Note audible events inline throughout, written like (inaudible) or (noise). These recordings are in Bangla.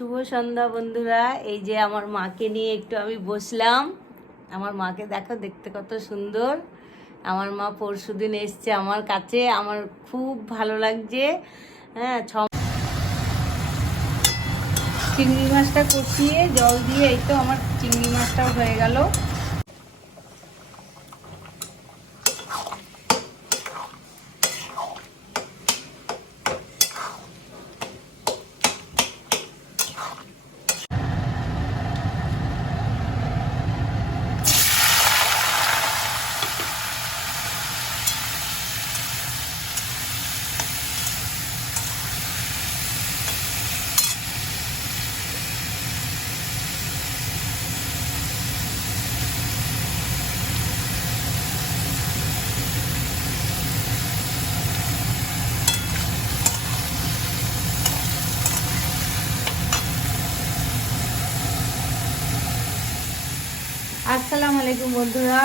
শুভ সন্ধ্যা বন্ধুরা। এই যে আমার মাকে নিয়ে একটু আমি বসলাম। আমার মাকে দেখো, দেখতে কত সুন্দর। আমার মা পরশু দিন এসছে আমার কাছে। আমার খুব ভালো লাগছে। হ্যাঁ ছ চিংড়ি মাছটা কষিয়ে জল দিয়ে এই তো আমার চিংড়ি মাছটাও হয়ে গেল। আলাইকুম বন্ধুরা।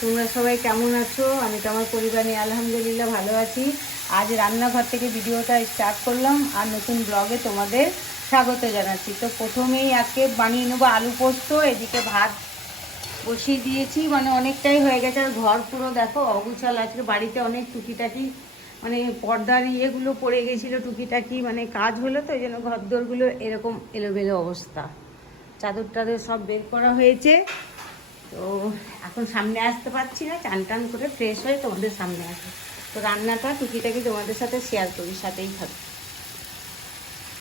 তোমরা সবাই কেমন আছো? আমি তো আমার পরিবার নিয়ে আলহামদুলিল্লাহ ভালো আছি। আজ রান্নাঘর থেকে ভিডিওটা স্টার্ট করলাম আর নতুন ব্লগে তোমাদের স্বাগত জানাচ্ছি। তো প্রথমেই আজকে বানিয়ে নেব আলু পোস্ত। এদিকে ভাত বসিয়ে দিয়েছি। মানে অনেকটাই হয়ে গেছে। আর ঘর পুরো দেখো অগুছাল। আজকে বাড়িতে অনেক টুকিটাকি মানে পর্দার ইয়েগুলো পড়ে গেছিল টুকিটাকি। মানে কাজ হলো তো, এই জন্য ঘর দোরগুলো এরকম এলোমেলো অবস্থা। চাদর টাদর সব বের করা হয়েছে। তো এখন সামনে আসতে পারছি না, চান টান করে ফ্রেশ হয়ে তোমাদের সামনে আসে তো রান্নাটা টুকিটাকি তোমাদের সাথে শেয়ার করি, সাথেই থাকবে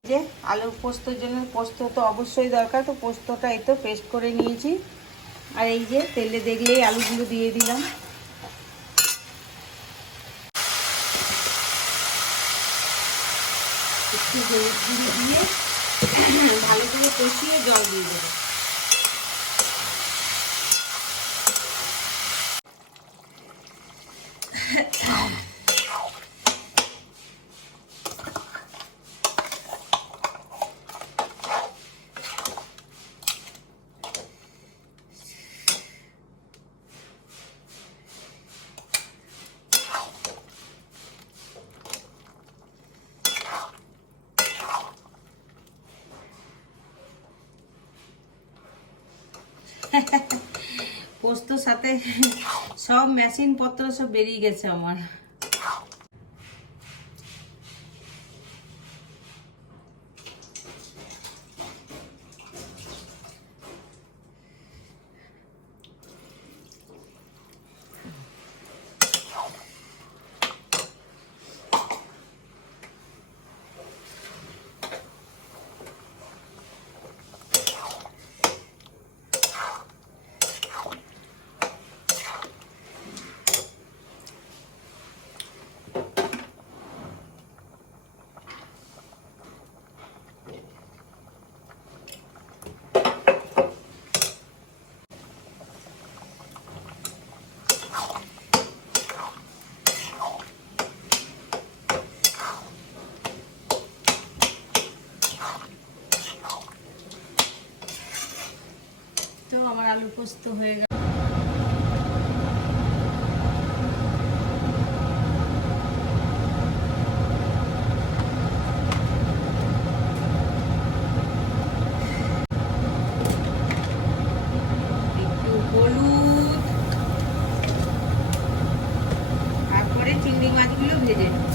যে আলু পোস্তর জন্য পোস্ত তো অবশ্যই দরকার, তো পোস্তটা এই তো পেস্ট করে নিয়েছি। আর এই যে তেলে দেখলেই আলুগুলো দিয়ে দিলাম। একটু দিয়ে ভালো করে কষিয়ে জল দিয়ে দেবো। পোস্তর সাথে সব মেশিন পত্র সব বেরিয়ে গেছে আমার তো আমার আলু হয়ে গেল। হলুদ। তারপরে চিংড়ি মাছগুলো ভেজে নেব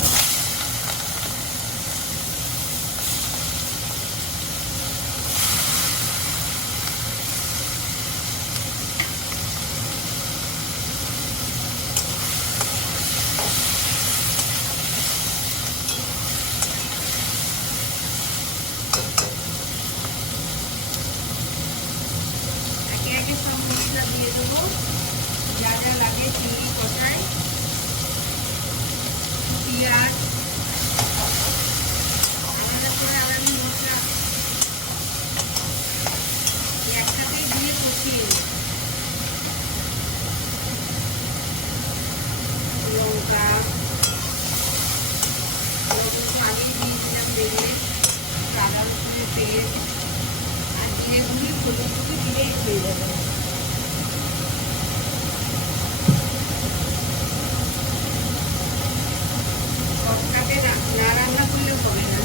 একে একে সব মশলা দিয়ে দেবো। যা যা লাগে চিংড়ি কষায় পেঁয়াজ। আলাদা করে আলাদা মশলা। একসাথেই দিয়ে কষিয়ে লঙ্কা। লবণ তো আগেই দিয়ে দিলাম দেখলে আদা রসুনের পেস্ট। আর জিরে গুঁড়ি হলুদ গুঁড়ি দিলেই হয়ে যাবে শর্টকাটে না রান্না করলেও হবে না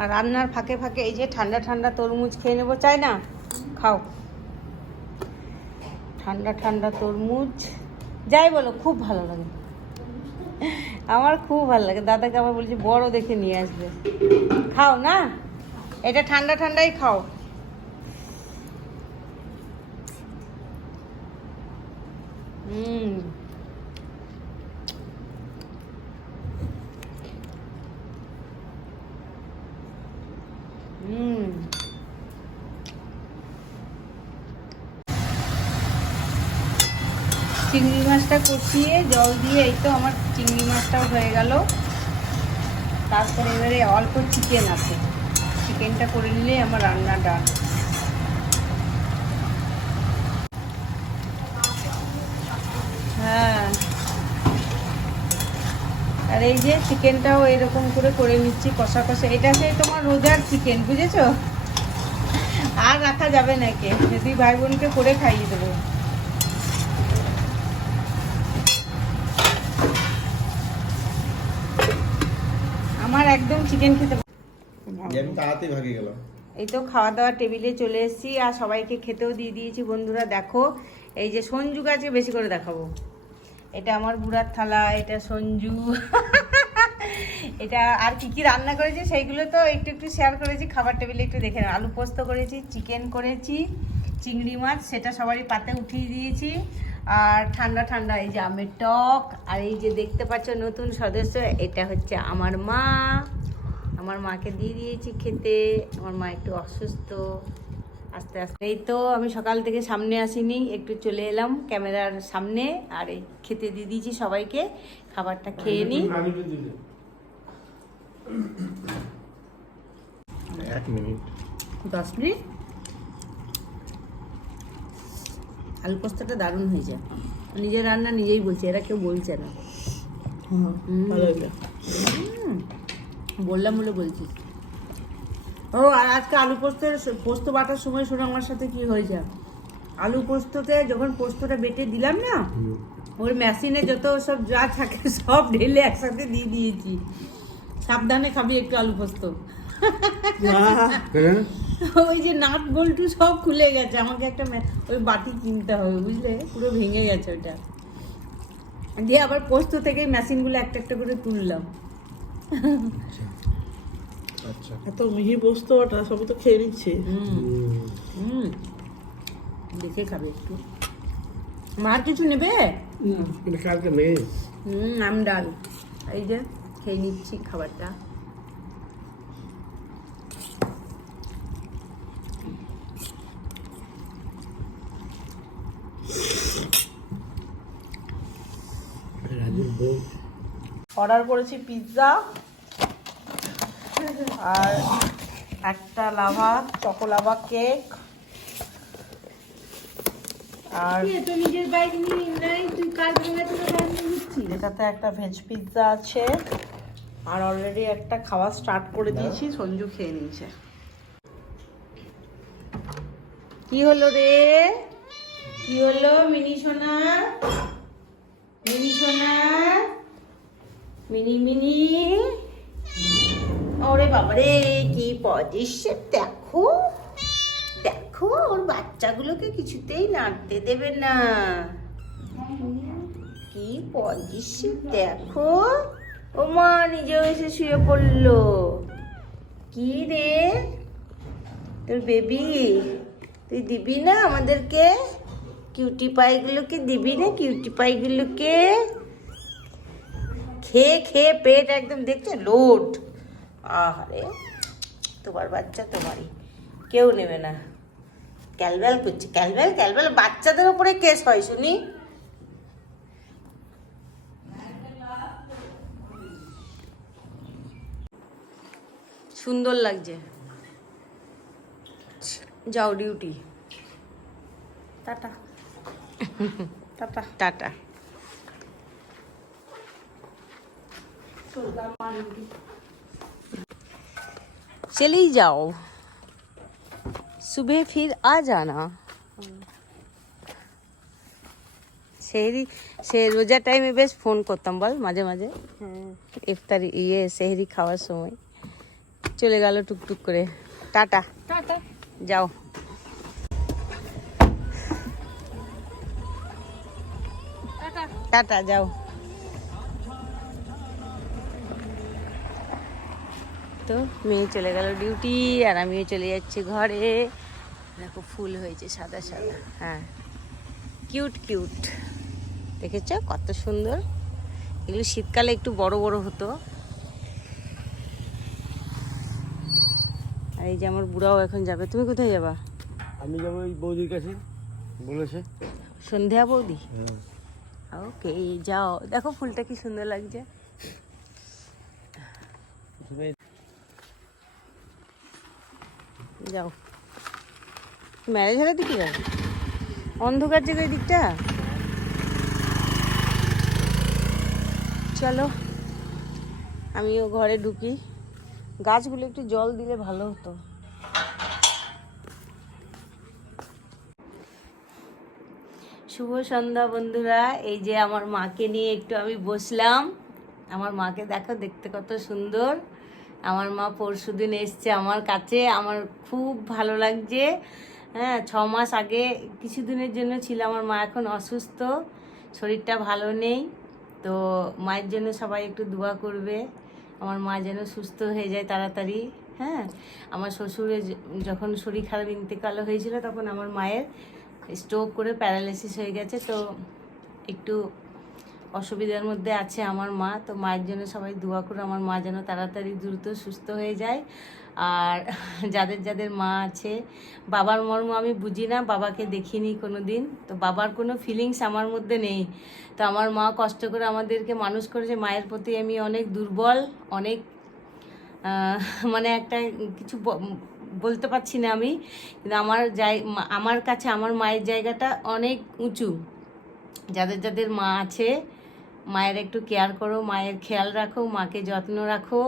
আর রান্নার ফাঁকে ফাঁকে এই যে ঠান্ডা ঠান্ডা তরমুজ খেয়ে নেব, চাই না? খাও। ঠান্ডা ঠান্ডা তরমুজ। যাই বলো, খুব ভালো লাগে। আমার খুব ভালো লাগে। দাদাকে আবার বলছি, বড় দেখে নিয়ে আসবে। খাও না? এটা ঠান্ডা ঠান্ডাই খাও। হুম। চিংড়ি মাছটা কষিয়ে জল দিয়ে এই তো আমার চিংড়ি মাছটাও হয়ে গেল। তারপরে এবারে অল্প চিকেন আছে। চিকেনটা করে নিলে আমার রান্না ডান হ্যাঁ আর এই যে চিকেনটাও এরকম করে করে নিচ্ছি কষা কষা এটা সেই তোমার রোজার চিকেন বুঝেছ? আর রাখা যাবে নাকি যদি ভাই বোনকে করে খাইয়ে দেবো। আমার একদম চিকেন খেতে এই তো খাওয়া দাওয়া টেবিলে চলে এসেছি আর সবাইকে খেতেও দিয়ে দিয়েছি। বন্ধুরা দেখো এই যে সঞ্জু গাছে বেশি করে দেখাবো। এটা আমার বুড়ার থালা, এটা সঞ্জু। এটা আর কি কি রান্না করেছি সেইগুলো তো একটু একটু শেয়ার করেছি, খাবার টেবিলে একটু দেখে আলু পোস্ত করেছি চিকেন করেছি, চিংড়ি মাছ, সেটা সবারই পাতে উঠিয়ে দিয়েছি। আর ঠান্ডা ঠান্ডা এই যে আমের টক, আর এই যে দেখতে পাচ্ছ নতুন সদস্য, এটা হচ্ছে আমার মা। আমার মাকে দিয়ে দিয়েছি খেতে, আমার মা একটু অসুস্থ। আস্তে আস্তে। এই তো আমি সকাল থেকে সামনে আসিনি একটু চলে এলাম ক্যামেরার সামনে আর এই খেতে দিয়ে দিয়েছি সবাইকে খাবারটা খেয়ে নিই। এক মিনিট। দশ মিনিট? আলু পোস্তটা দারুণ হয়েছে। নিজের রান্না নিজেই বলছে এরা কেউ বলছে না। হুম। বললাম বলে বলছি। ও আর আজকে আলু পোস্তের পোস্ত বাটার সময় শোনো আমার সাথে কি হয়েছে? আলু পোস্ততে যখন পোস্তটা বেটে দিলাম না ওর মেশিনে যত সব যা থাকে সব ঢেলে একসাথে দিয়ে দিয়েছি। সাবধানে খাবি একটু আলু পোস্ত। ওই যে নাট বল্টু সব খুলে গেছে আমাকে একটা ওই বাটি কিনতে হবে বুঝলে? পুরো ভেঙে গেছে ওটা দিয়ে আবার পোস্ত থেকে মেশিনগুলো একটা একটা করে তুললাম। আচ্ছা। এত মিহি বসতো ওটা সবই তো খেয়ে নিচ্ছে। হুম। হুম। দেখে খাবে একটু। মার কিছু নেবে? কালকে নেই। হুম আম ডাল। এই যে খেয়ে নিচ্ছি খাবারটা। অর্ডার করেছি পিৎজা। আর একটা লাভা চকো লাভা কেক। আর তুই নিজের বাইক নিয়ে নাই? তুই কার ভেঙে তুলে বাইক নিয়ে দিচ্ছিস এটাতে একটা ভেজ পিৎজা আছে। আর অলরেডি একটা খাওয়া স্টার্ট করে দিয়েছি সঞ্জু খেয়ে নিয়েছে। কি হলো রে? কি হলো মিনি সোনা? মিনি সোনা? মিনি মিনি? ওরে বাবারে, কি পজিশন দেখো দেখো, ওর বাচ্চাগুলোকে কিছুতেই নাড়তে দেবে না। কি পজিশন দেখো। ও মা, নিজেও এসে শুয়ে পড়ল। কি রে? তোর বেবি তুই দিবি না আমাদেরকে? কিউটি পাইগুলোকে দিবি না কিউটি পাইগুলোকে খেয়ে খেয়ে পেট একদম, দেখছে? লোড আহারে তোমার বাচ্চা তোমারই। কেউ নেবে না। ক্যালবেল করছে ক্যালবেল ক্যালবেল বাচ্চাদের উপরে কেস হয় শুনি। সুন্দর লাগছে। যাও ডিউটি। টাটা। টাটা। টাটা। चले ही जाओ सुबह फिर आ जाना সেহরি সে রোজার টাইমে বেশ ফোন করতাম বল মাঝে মাঝে ইফতারি ইয়ে সেহরি খাওয়ার সময় চলে গেল টুকটুক করে টাটা টাটা যাও টাটা টাটা যাও তো মেয়ে চলে গেল ডিউটি আর আমিও চলে যাচ্ছি ঘরে। দেখো ফুল হয়েছে সাদা সাদা হ্যাঁ। কিউট কিউট দেখেছ কত সুন্দর? এগুলো শীতকালে একটু বড় বড় হতো। আর এই যে আমার বুড়াও এখন যাবে। তুমি কোথায় যাবা? আমি যাব ওই বৌদির কাছে বলেছে। সন্ধ্যা বৌদি? হ্যাঁ। ওকে যাও। দেখো ফুলটা কি সুন্দর লাগছে। যাও। ম্যারেজ হলে দিকে যাও অন্ধকার জায়গায় দিকটা? চলো, আমিও ঘরে ঢুকি। গাছগুলো একটু জল দিলে ভালো হতো। শুভ সন্ধ্যা বন্ধুরা, এই যে আমার মাকে নিয়ে একটু আমি বসলাম। আমার মাকে দেখো, দেখতে কত সুন্দর। আমার মা পরশু দিন এসছে আমার কাছে। আমার খুব ভালো লাগছে। হ্যাঁ ছ মাস আগে কিছুদিনের জন্য ছিল, আমার মা এখন অসুস্থ। শরীরটা ভালো নেই। তো মায়ের জন্য সবাই একটু দোয়া করবে। আমার মা যেন সুস্থ হয়ে যায় তাড়াতাড়ি। হ্যাঁ আমার শ্বশুরের যখন শরীর খারাপ ইন্তেকাল হয়েছিল, তখন আমার মায়ের স্ট্রোক করে প্যারালাইসিস হয়ে গেছে। তো একটু অসুবিধার মধ্যে আছে আমার মা, তো মায়ের জন্য সবাই দোয়া করে আমার মা যেন তাড়াতাড়ি দ্রুত সুস্থ হয়ে যায়। আর যাদের যাদের মা আছে, বাবার মর্ম আমি বুঝি না, বাবাকে দেখিনি কোনো দিন তো বাবার কোনো ফিলিংস আমার মধ্যে নেই। তো আমার মা কষ্ট করে আমাদেরকে মানুষ করেছে, মায়ের প্রতি আমি অনেক দুর্বল, অনেক মানে একটা কিছু বলতে পারছি না আমি, কিন্তু আমার জায় আমার কাছে, আমার মায়ের জায়গাটা অনেক উঁচু। যাদের যাদের মা আছে মায়ের একটু কেয়ার করো মায়ের খেয়াল রাখো মাকে যত্ন রাখো।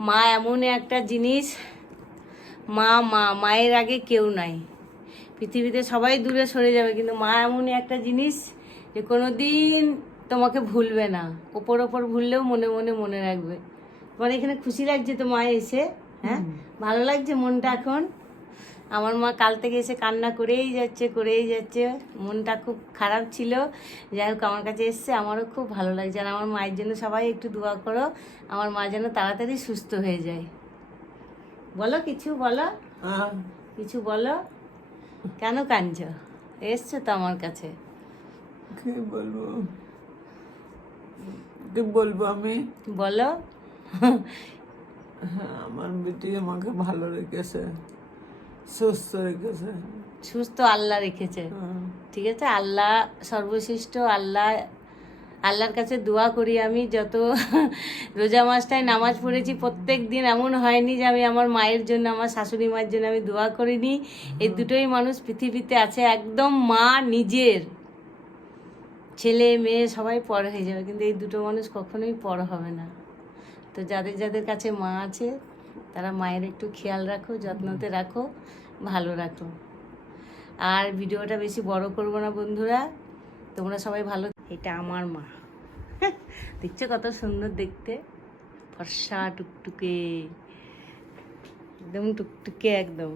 মা এমন একটা জিনিস মা মা মায়ের আগে কেউ নাই। পৃথিবীতে সবাই দূরে সরে যাবে কিন্তু মা এমনই একটা জিনিস যে কোনো দিন তোমাকে ভুলবে না। ওপর ওপর ভুললেও মনে মনে মনে রাখবে। তোমার এখানে খুশি লাগছে তো মা এসে হ্যাঁ? ভালো লাগছে মনটা এখন? আমার মা কাল থেকে এসে কান্না করেই যাচ্ছে করেই যাচ্ছে। মনটা খুব খারাপ ছিল। যাই হোক আমার কাছে এসছে। আমারও খুব ভালো লাগছে। আর আমার মায়ের জন্য সবাই একটু দোয়া করো। আমার মা যেন তাড়াতাড়ি সুস্থ হয়ে যায়। বলো কিছু বলো? কিছু বলো? কেন কাঁদছ? এসছো তো আমার কাছে। কি বলব? কি বলব আমি? বলো। হ্যাঁ, আমার বেটি আমাকে ভালো রেখেছে। সুস্থ রেখেছে। সুস্থ আল্লাহ রেখেছে। হ্যাঁ। ঠিক আছে? আল্লাহ সর্বশ্রেষ্ঠ আল্লাহ আল্লাহর কাছে দোয়া করি আমি যত (laughs) রোজা মাসটায় নামাজ পড়েছি প্রত্যেক দিন এমন হয়নি যে আমি আমার মায়ের জন্য আমার শাশুড়ি মায়ের জন্য আমি দোয়া করিনি। এই দুটোই মানুষ পৃথিবীতে আছে একদম মা নিজের। ছেলে মেয়ে সবাই পর হয়ে যাবে কিন্তু এই দুটো মানুষ কখনোই পর হবে না। তো যাদের যাদের কাছে মা আছে তারা মায়ের একটু খেয়াল রাখো, যত্নতে রাখো, ভালো রাখো। আর ভিডিওটা বেশি বড় করব না বন্ধুরা, তোমরা সবাই ভালো এটা আমার মা। (laughs) দেখছ কত সুন্দর দেখতে? ফর্সা টুকটুকে। একদম টুকটুকে একদম।